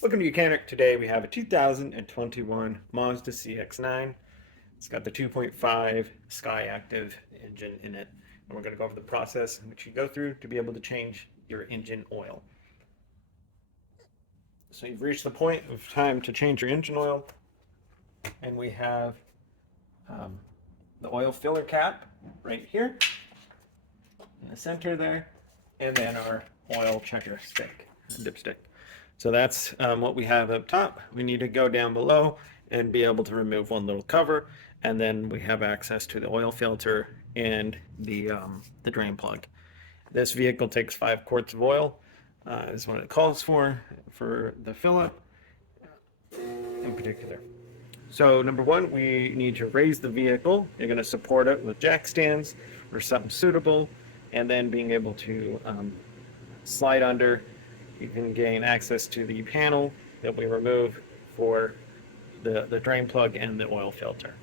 Welcome to Mechanic. Today we have a 2021 Mazda CX-9. It's got the 2.5 Sky Active engine in it. And we're going to go over the process in which you go through to be able to change your engine oil. So you've reached the point of time to change your engine oil. And we have the oil filler cap right here in the center there. And then our oil checker stick, dipstick. So that's what we have up top. We need to go down below and be able to remove one little cover, and then we have access to the oil filter and the drain plug. This vehicle takes 5 quarts of oil, is what it calls for the fill up in particular. So number one, we need to raise the vehicle. You're going to support it with jack stands or something suitable, and then being able to slide under. You can gain access to the panel that we remove for the drain plug and the oil filter.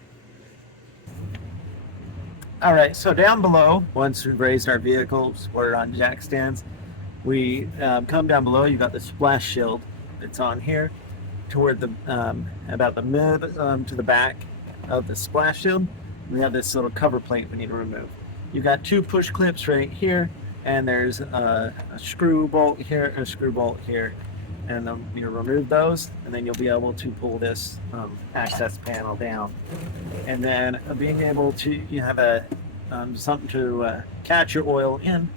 All right, so down below, once we've raised our vehicle, supported on jack stands, we come down below. You've got the splash shield that's on here toward the about the mid to the back of the splash shield. We have this little cover plate we need to remove. You've got 2 push clips right here, and there's a screw bolt here, and a screw bolt here, and you remove those, and then you'll be able to pull this access panel down. And then being able to, you have a something to catch your oil in,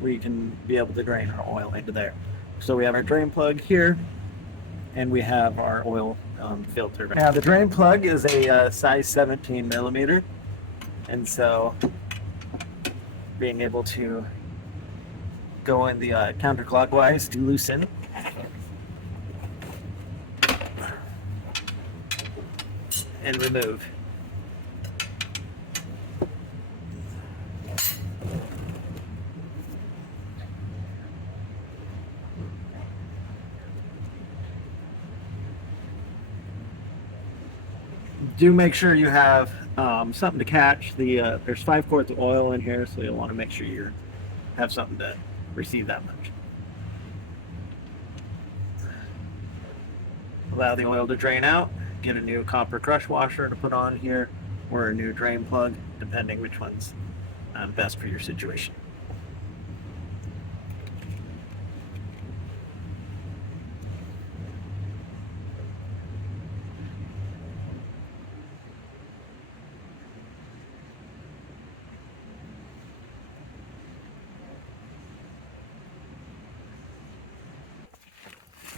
we can be able to drain our oil into there. So we have our drain plug here, and we have our oil filter. Now the drain plug is a size 17 millimeter, and so being able to go in the counterclockwise to loosen. And remove. Do make sure you have something to catch the. There's 5 quarts of oil in here, so you'll want to make sure you have something to receive that much. Allow the oil to drain out. Get a new copper crush washer to put on here, or a new drain plug, depending which one's best for your situation.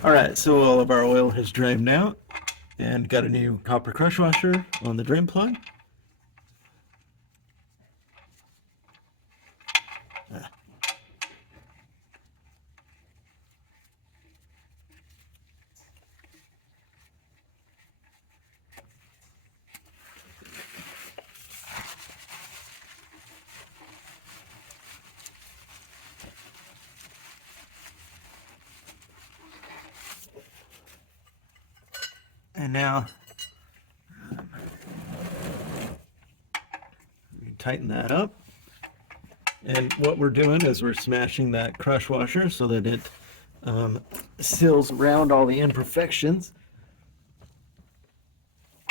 All right, so all of our oil has drained out, and got a new copper crush washer on the drain plug. And now we tighten that up. And what we're doing is we're smashing that crush washer so that it seals around all the imperfections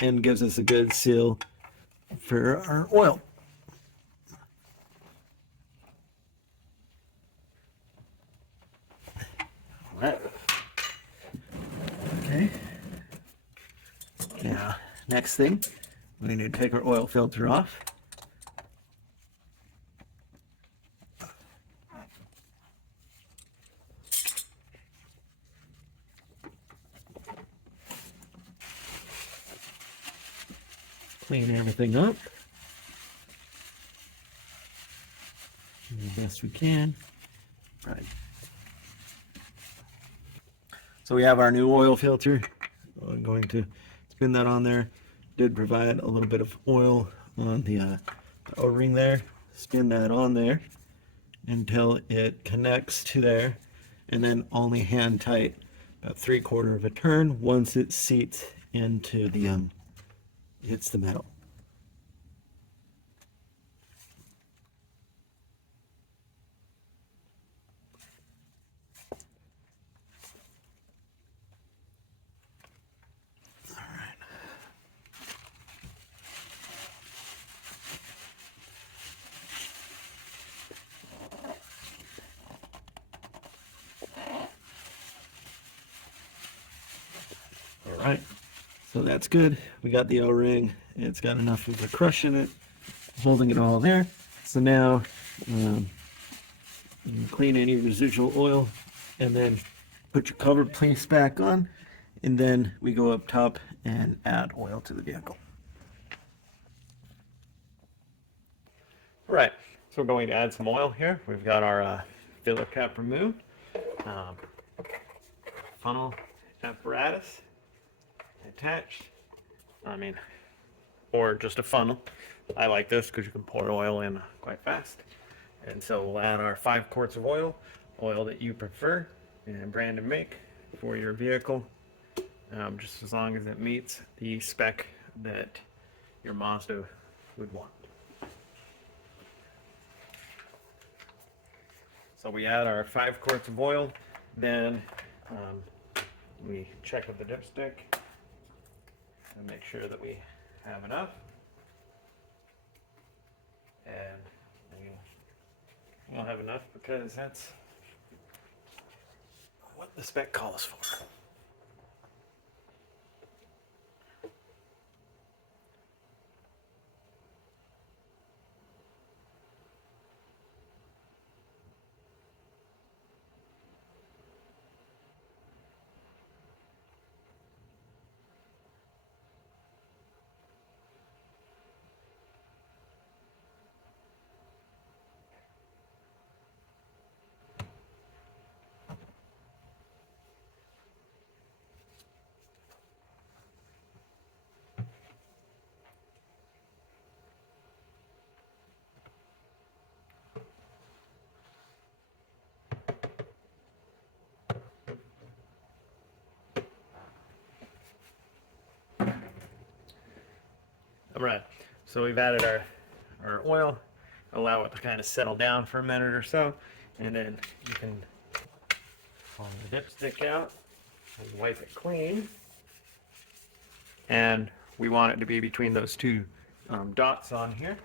and gives us a good seal for our oil. All right. Okay. Now, next thing, we need to take our oil filter off. Clean everything up the best we can. Right. So we have our new oil filter. I'm going to spin that on there. Did provide a little bit of oil on the O-ring there. Spin that on there until it connects to there, and then only hand tight about 3/4 of a turn once it seats into the hits the metal. So that's good. We got the O-ring. It's got enough of a crush in it, holding it all there. So now you can clean any residual oil and then put your cover piece back on. And then we go up top and add oil to the vehicle. Right, so we're going to add some oil here. We've got our filler cap removed, funnel apparatus attached. Or just a funnel. I like this because you can pour oil in quite fast. And so we'll add our 5 quarts of oil that you prefer and brand and make for your vehicle, just as long as it meets the spec that your Mazda would want. So we add our 5 quarts of oil, then we check with the dipstick and make sure that we have enough. And we'll have enough because that's what the spec calls for. All right, so we've added our oil, allow it to kind of settle down for a minute or so, and then you can pull the dipstick out and wipe it clean. And we want it to be between those two dots on here.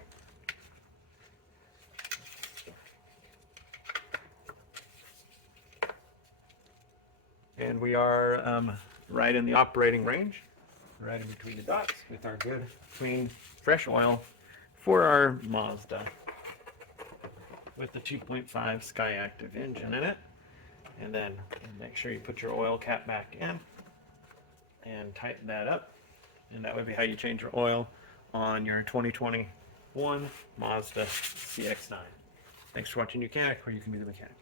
And we are right in the operating range, right in between the dots with our good, clean, fresh oil for our Mazda with the 2.5 Sky Active engine in it. And then make sure you put your oil cap back in and tighten that up. And that would be how you change your oil on your 2021 Mazda CX-9. Thanks for watching Mechanic, where you can be the mechanic.